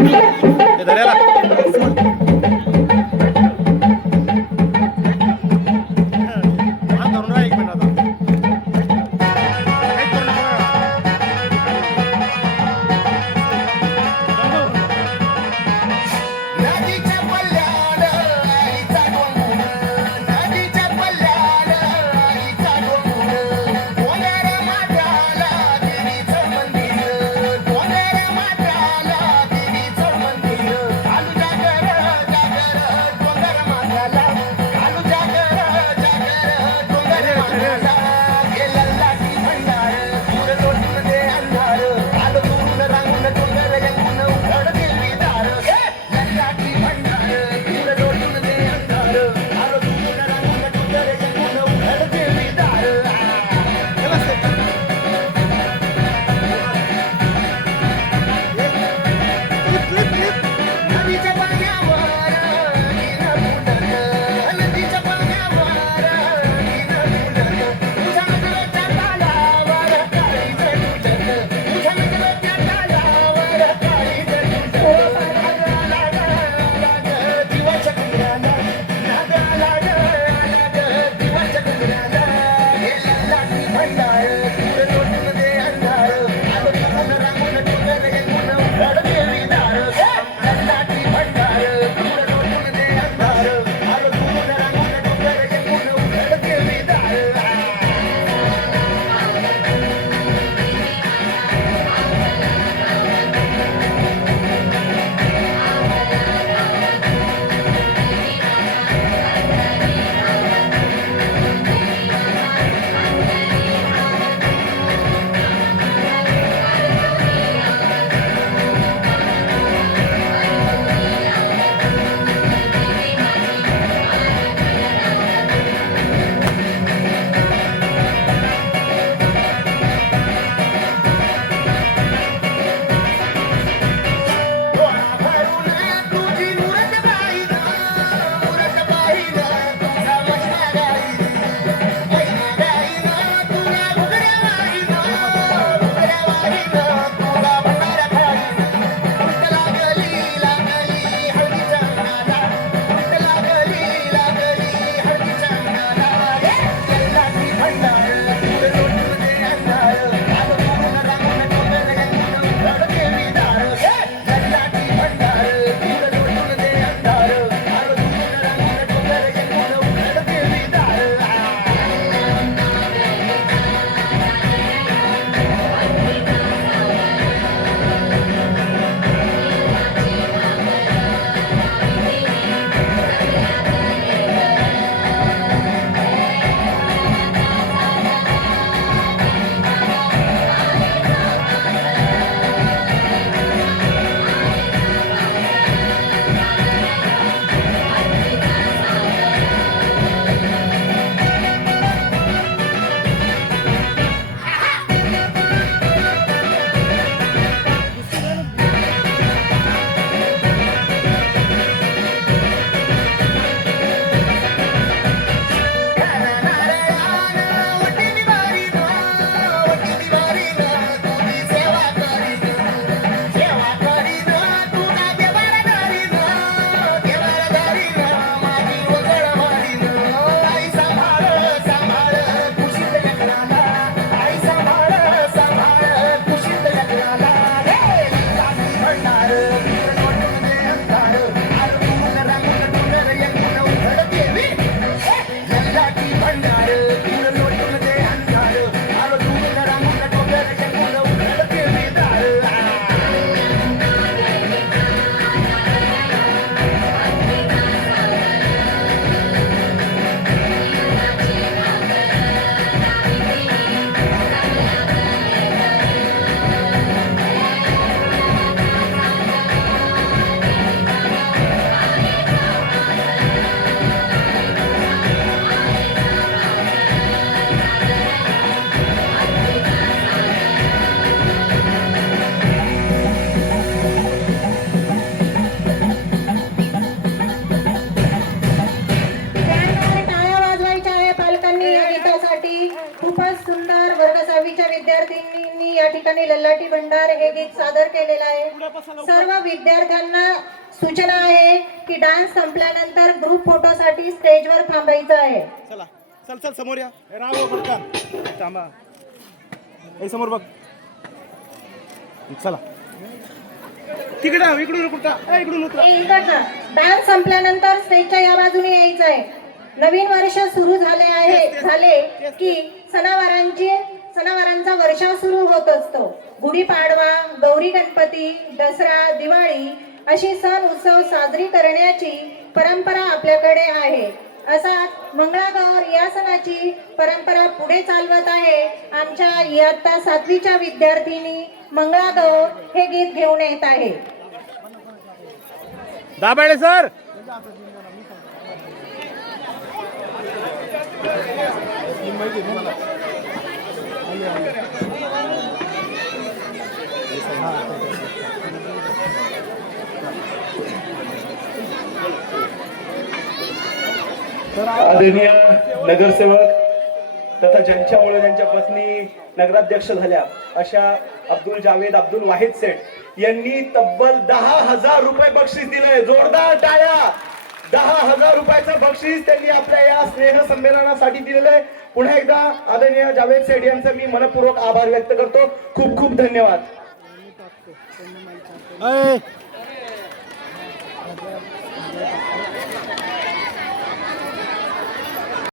ते धरायला हा धरून राहा एक मिनिट आता काहीच करू नका नदीच्या पल्ल्याड आईचा डोंगर, नदीच्या पल्ल्याड आईचा डोंगर, डोंगर माथ्याला देवीचं मंदिर, डोंगर माथ्याला देवीचं मंदिर, आलूच्या सर्व विद्यार्थ्यांना सूचना आहे की डान्स संपल्यानंतर ग्रुप फोटोसाठी स्टेजवर थांबायचं आहे. चला चल चल समोर या ए, राव पटकन थांबा ए समोर बघ चला तिकडे इकडून उतरा इकडून उतरा इकडनं डान्स संपल्यानंतर स्टेजच्या या बाजूने यायचं आहे. नवीन वर्ष सुरू झाले की सणावारांचा वर्षाव सुरू होत असतो. गुढीपाडवा, गौरी गणपती, दसरा, दिवाळी अशी सण उत्सव साजरी करण्याची परंपरा आपल्याकडे आहे. असा मंगळागौर या सणाची परंपरा पुढे चालवत आहे आमच्या इयत्ता 7वीच्या विद्यार्थिनी. मंगळागौर हे गीत घेऊन येत आहे. दाबाळे सर आदरणीय नगरसेवक तथा ज्यांच्यामुळे त्यांच्या पत्नी नगराध्यक्ष झाल्या अशा अब्दुल जावेद अब्दुल वाहिद सेठ यांनी तब्बल 10,000 रुपये बक्षीस दिलंय. जोरदार टाळ्या. 10,000 रुपयाचं बक्षीस त्यांनी आपल्या या स्नेह संमेलनासाठी दिलेलं आहे. पुन्हा एकदा आदरणीय जावेद सेठ यांचा मी मनपूर्वक आभार व्यक्त करतो. खूप खूप धन्यवाद.